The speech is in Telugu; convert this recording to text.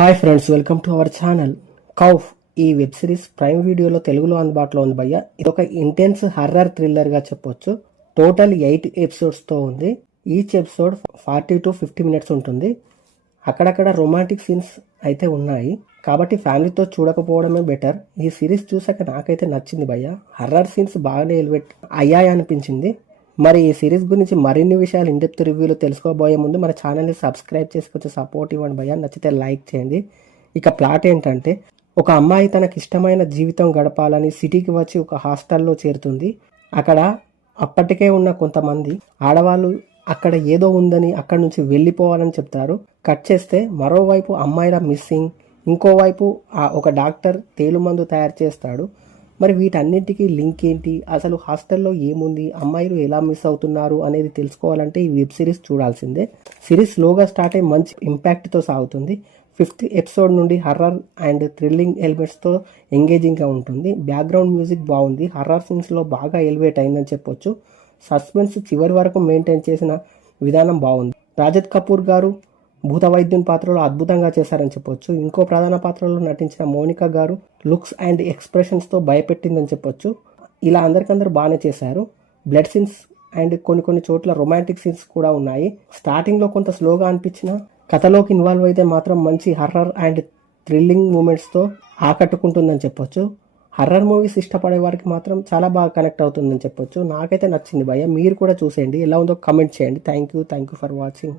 Hi friends, welcome to our channel. కౌఫ్ ఈ వెబ్ సిరీస్ ప్రైమ్ వీడియోలో తెలుగులో అందుబాటులో ఉంది భయ్య. ఇది ఒక ఇంటెన్స్ హర్రర్ థ్రిల్లర్గా చెప్పొచ్చు. టోటల్ 8 ఎపిసోడ్స్తో ఉంది. ఈచ్ ఎపిసోడ్ 40 to 50 మినిట్స్ ఉంటుంది. అక్కడక్కడ రొమాంటిక్ సీన్స్ అయితే ఉన్నాయి, కాబట్టి ఫ్యామిలీతో చూడకపోవడమే బెటర్. ఈ సిరీస్ చూసాక నాకైతే నచ్చింది భయ్య. హర్రర్ సీన్స్ బాగానే ఎలివేట్ అయ్యాయి అనిపించింది. మరి ఈ సిరీస్ గురించి మరిన్ని విషయాలు ఇండెప్త్ రివ్యూలో తెలుసుకోబోయే ముందు మన ఛానల్ని సబ్స్క్రైబ్ చేసి కొంచెం సపోర్ట్ ఇవ్వండి భయ్య. నచ్చితే లైక్ చేయండి. ఇక ప్లాట్ ఏంటంటే, ఒక అమ్మాయి తనకి ఇష్టమైన జీవితం గడపాలని సిటీకి వచ్చి ఒక హాస్టల్లో చేరుతుంది. అక్కడ అప్పటికే ఉన్న కొంతమంది ఆడవాళ్ళు అక్కడ ఏదో ఉందని అక్కడి నుంచి వెళ్ళిపోవాలని చెప్తారు. కట్ చేస్తే మరోవైపు అమ్మాయిల మిస్సింగ్, ఇంకోవైపు ఒక డాక్టర్ తేలుమందు తయారు చేస్తాడు. మరి వీటన్నింటికి లింక్ ఏంటి, అసలు హాస్టల్లో ఏముంది, అమ్మాయిలు ఎలా మిస్ అవుతున్నారు అనేది తెలుసుకోవాలంటే ఈ వెబ్ సిరీస్ చూడాల్సిందే. సిరీస్ స్లోగా స్టార్ట్ అయ్యి మంచి ఇంపాక్ట్తో సాగుతుంది. 5th ఎపిసోడ్ నుండి హర్రర్ అండ్ థ్రిల్లింగ్ ఎలిమెంట్స్తో ఎంగేజింగ్గా ఉంటుంది. బ్యాక్గ్రౌండ్ మ్యూజిక్ బాగుంది. హర్రర్ సీన్స్లో బాగా ఎలివేట్ అయిందని చెప్పొచ్చు. సస్పెన్స్ చివరి వరకు మెయింటైన్ చేసిన విధానం బాగుంది. రాజత్ కపూర్ గారు భూత వైద్యుని పాత్రలో అద్భుతంగా చేశారని చెప్పొచ్చు. ఇంకో ప్రధాన పాత్రలో నటించిన మోనికా గారు లుక్స్ అండ్ ఎక్స్ప్రెషన్స్తో భయపెట్టిందని చెప్పొచ్చు. ఇలా అందరికందరూ బాగానే చేశారు. బ్లడ్ సీన్స్ అండ్ కొన్ని చోట్ల రొమాంటిక్ సీన్స్ కూడా ఉన్నాయి. స్టార్టింగ్లో కొంత స్లోగా అనిపించిన కథలోకి ఇన్వాల్వ్ అయితే మాత్రం మంచి హర్రర్ అండ్ థ్రిల్లింగ్ మూమెంట్స్తో ఆకట్టుకుంటుందని చెప్పొచ్చు. హర్రర్ మూవీస్ ఇష్టపడే వారికి మాత్రం చాలా బాగా కనెక్ట్ అవుతుందని చెప్పొచ్చు. నాకైతే నచ్చింది భయ్య. మీరు కూడా చూసేయండి, ఎలా ఉందో కమెంట్ చేయండి. Thank you for watching.